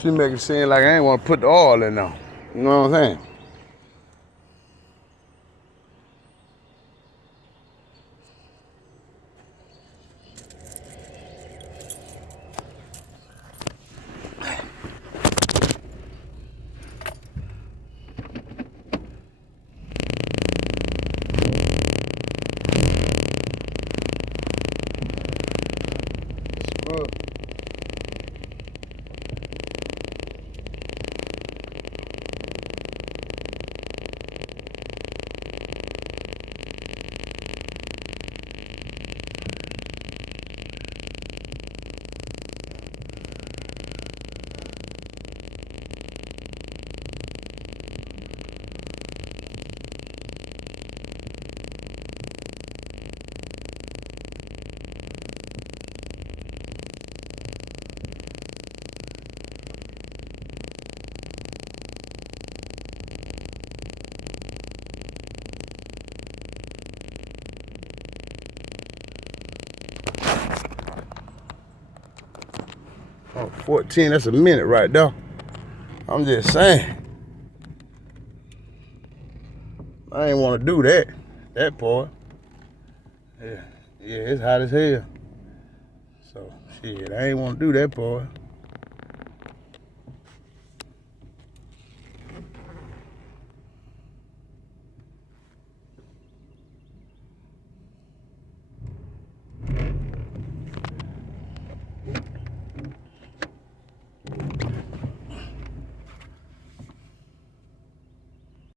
She make it seem like I ain't want to put the oil in there. You know what I'm saying? Scrub. Oh, 14, that's a minute right there. I'm just saying. I ain't want to do that part. Yeah, it's hot as hell. So, shit, I ain't want to do that part.